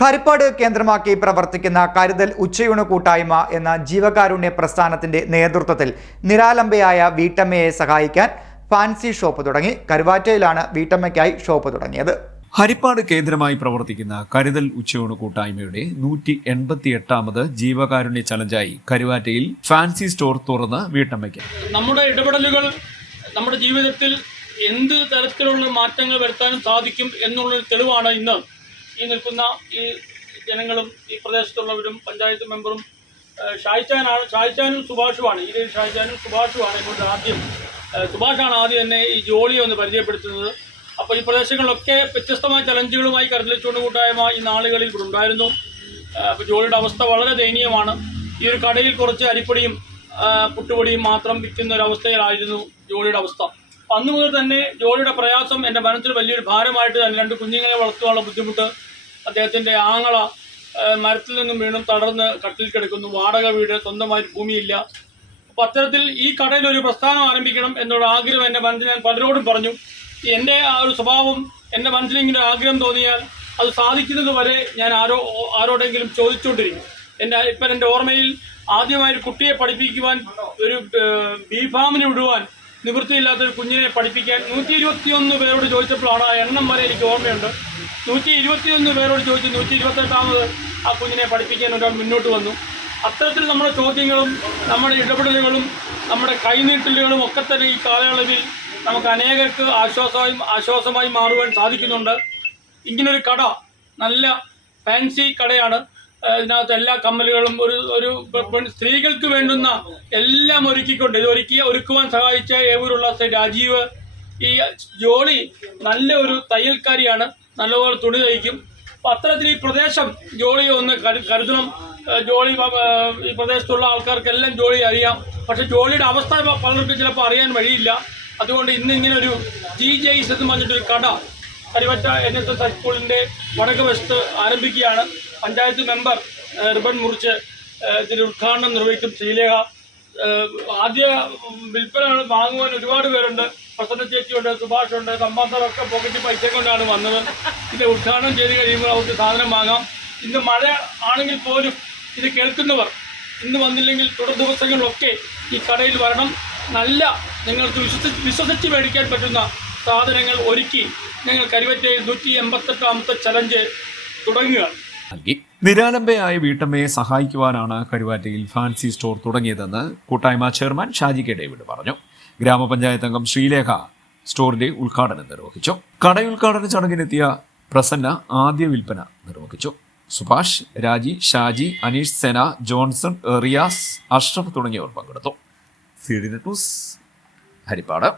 ഹരിപ്പാട് കേന്ദ്രമാക്കി പ്രവർത്തിക്കുന്ന കരുതൽ ഉച്ചയൂണ് കൂട്ടായ്മ എന്ന ജീവകാരുണ്യ പ്രസ്ഥാനത്തിന്റെ നേതൃത്വത്തിൽ നിരാലംബയായ വീട്ടമ്മയെ സഹായിക്കാൻ ഫാൻസി ഷോപ്പ് തുടങ്ങി. കരുവാറ്റയിലാണ് വീട്ടമ്മയ്ക്കായി ഷോപ്പ് തുടങ്ങിയത്. ഹരിപ്പാട് കേന്ദ്രമായി പ്രവർത്തിക്കുന്ന കരുതൽ ഉച്ചയൂണ് കൂട്ടായ്മയുടെ നൂറ്റി എൺപത്തി എട്ടാമത് ജീവകാരുണ്യ ചലഞ്ചായി കരുവാറ്റയിൽ ഫാൻസി സ്റ്റോർ തുറന്ന് വീട്ടമ്മയ്ക്ക്. നമ്മുടെ ഇടപെടലുകൾ നമ്മുടെ ജീവിതത്തിൽ എന്ത് തരത്തിലുള്ള മാറ്റങ്ങൾ വരുത്താനും സാധിക്കും എന്നുള്ളൊരു തെളിവാണ് ഇന്ന് ഈ നിൽക്കുന്ന ഈ ജനങ്ങളും ഈ പ്രദേശത്തുള്ളവരും പഞ്ചായത്ത് മെമ്പറും ഷായിച്ചാനാണ് ഷായിച്ചാനും സുഭാഷുമാണ്. ഈ ഷായിച്ചാനും സുഭാഷുമാണ് എന്നോട് ആദ്യം. സുഭാഷാണ് ആദ്യം എന്നെ ഈ ജോലിയെ ഒന്ന് പരിചയപ്പെടുത്തുന്നത്. അപ്പോൾ ഈ പ്രദേശങ്ങളിലൊക്കെ വ്യത്യസ്തമായ ചലഞ്ചുകളുമായി കരുതലിച്ചുകൊണ്ട് കൂട്ടായ്മ ഈ നാളുകളിൽ ഇവിടെ ഉണ്ടായിരുന്നു. അപ്പോൾ ജോലിയുടെ അവസ്ഥ വളരെ ദയനീയമാണ്. ഈ ഒരു കടയിൽ കുറച്ച് അരിപ്പൊടിയും പുട്ടുപൊടിയും മാത്രം വിൽക്കുന്ന ഒരു അവസ്ഥയിലായിരുന്നു ജോലിയുടെ അവസ്ഥ. അന്ന് മുതൽ തന്നെ ജോലിയുടെ പ്രയാസം എന്റെ മനസ്സിൽ വലിയൊരു ഭാരമായിട്ട് തന്നെ രണ്ട് കുഞ്ഞുങ്ങളെ വളർത്തുവാനുള്ള ബുദ്ധിമുട്ട് അദ്ദേഹത്തിന്റെ ആങ്ങള മരത്തിൽ നിന്നും വീണും തളർന്ന് കട്ടിൽ കിടക്കുന്നു. വാടക വീട് സ്വന്തമായി ഭൂമിയില്ല. അപ്പൊ അത്തരത്തിൽ ഈ കടയിൽ ഒരു പ്രസ്ഥാനം ആരംഭിക്കണം എന്നുള്ള ആഗ്രഹം എന്റെ മനസ്സിൽ ഞാൻ പലരോടും പറഞ്ഞു. എന്റെ ആ ഒരു സ്വഭാവം എന്റെ മനസ്സിൽ ഇങ്ങനെ ആഗ്രഹം തോന്നിയാൽ അത് സാധിക്കുന്നത് വരെ ഞാൻ ആരോ ആരോടെങ്കിലും ചോദിച്ചുകൊണ്ടിരിക്കും. എന്റെ ഇപ്പം എന്റെ ഓർമ്മയിൽ ആദ്യമായി ഒരു കുട്ടിയെ പഠിപ്പിക്കുവാൻ ഒരു ബി ഫാമിന് വിടുവാൻ നിവൃത്തിയില്ലാത്ത ഒരു കുഞ്ഞിനെ പഠിപ്പിക്കാൻ നൂറ്റി ഇരുപത്തിയൊന്ന് പേരോട് ചോദിച്ചപ്പോഴാണ് ആ എണ്ണം വരെ എനിക്ക് ഓർമ്മയുണ്ട്. നൂറ്റി ഇരുപത്തിയൊന്ന് പേരോട് ചോദിച്ച് നൂറ്റി ഇരുപത്തെട്ടാമത് ആ കുഞ്ഞിനെ പഠിപ്പിക്കാൻ ഒരാൾ മുന്നോട്ട് വന്നു. അത്തരത്തിൽ നമ്മുടെ ചോദ്യങ്ങളും നമ്മുടെ ഇടപെടലുകളും നമ്മുടെ കൈനീട്ടലുകളും ഒക്കെ തന്നെ ഈ കാലയളവിൽ നമുക്ക് അനേകർക്ക് ആശ്വാസമായി ആശ്വാസമായി മാറുവാൻ സാധിക്കുന്നുണ്ട്. ഇങ്ങനൊരു കട നല്ല ഫാൻസി കടയാണ്. ഇതിനകത്ത് എല്ലാ കമ്മലുകളും ഒരു ഒരു സ്ത്രീകൾക്ക് വേണ്ടുന്ന എല്ലാം ഒരുക്കിക്കൊണ്ട് ഇത് ഒരുക്കി ഒരുക്കുവാൻ സഹായിച്ച ഏവരുള്ള രാജീവ് ഈ ജോളി നല്ല ഒരു തയ്യൽക്കാരിയാണ്. നല്ലപോലെ തുണി തയ്ക്കും. അത്തരത്തിൽ ഈ പ്രദേശം ജോളി ഒന്ന് കരു- കരുതണം. ജോളി ഈ പ്രദേശത്തുള്ള ആൾക്കാർക്കെല്ലാം ജോളി അറിയാം. പക്ഷെ ജോളിയുടെ അവസ്ഥ പലർക്കും ചിലപ്പോൾ അറിയാൻ വഴിയില്ല. അതുകൊണ്ട് ഇന്ന് ഇങ്ങനെ ഒരു ജി ജെയ്സ് എന്ന് പറഞ്ഞിട്ടൊരു കട കരുവറ്റ എൻ എസ് എസ് ഹൈസ്കൂളിന്റെ വടക്ക് വശത്ത് ആരംഭിക്കുകയാണ്. പഞ്ചായത്ത് മെമ്പർ റിബൺ മുറിച്ച് ഇതിന്റെ ഉദ്ഘാടനം നിർവഹിക്കും ശ്രീലേഖ. ആദ്യ വിൽപ്പന വാങ്ങുവാൻ ഒരുപാട് പേരുണ്ട്. പ്രസന്ന ചേച്ചിയുണ്ട് സുഭാഷുണ്ട് സമ്പാദറൊക്കെ പോക്കറ്റ് പൈസ കൊണ്ടാണ് വന്നത്. ഇത് ഉദ്ഘാടനം ചെയ്ത് കഴിയുമ്പോൾ അവർക്ക് സാധനം വാങ്ങാം. ഇന്ന് മഴ ആണെങ്കിൽ പോലും ഇത് കേൾക്കുന്നവർ ഇന്ന് വന്നില്ലെങ്കിൽ തുടർ ദിവസങ്ങളിലൊക്കെ ഈ കടയിൽ വരണം. നല്ല നിങ്ങൾക്ക് വിശ്വസിച്ച് വിശ്വസിച്ച് മേടിക്കാൻ പറ്റുന്ന സാധനങ്ങൾ ഒരുക്കി ഞങ്ങൾ കരുവറ്റയിൽ നൂറ്റി എൺപത്തെട്ടാമത്തെ ചലഞ്ച് തുടങ്ങുക നിരാലംബയായ വീട്ടമ്മയെ സഹായിക്കുവാനാണ് കരുവാറ്റയിൽ ഫാൻസി സ്റ്റോർ തുടങ്ങിയതെന്ന് കൂട്ടായ്മ ചെയർമാൻ ഷാജി കെ ഡേവിഡ് പറഞ്ഞു. ഗ്രാമപഞ്ചായത്ത് അംഗം ശ്രീലേഖ സ്റ്റോറിന്റെ ഉദ്ഘാടനം നിർവഹിച്ചു. കടയുദ്ഘാടന ചടങ്ങിനെത്തിയ പ്രസന്ന ആദ്യ വിൽപ്പന നിർവഹിച്ചു. സുഭാഷ് രാജി ഷാജി അനീഷ് സെന ജോൺസൺ റിയാസ് അഷ്റഫ് തുടങ്ങിയവർ പങ്കെടുത്തു. ഹരിപ്പാട്.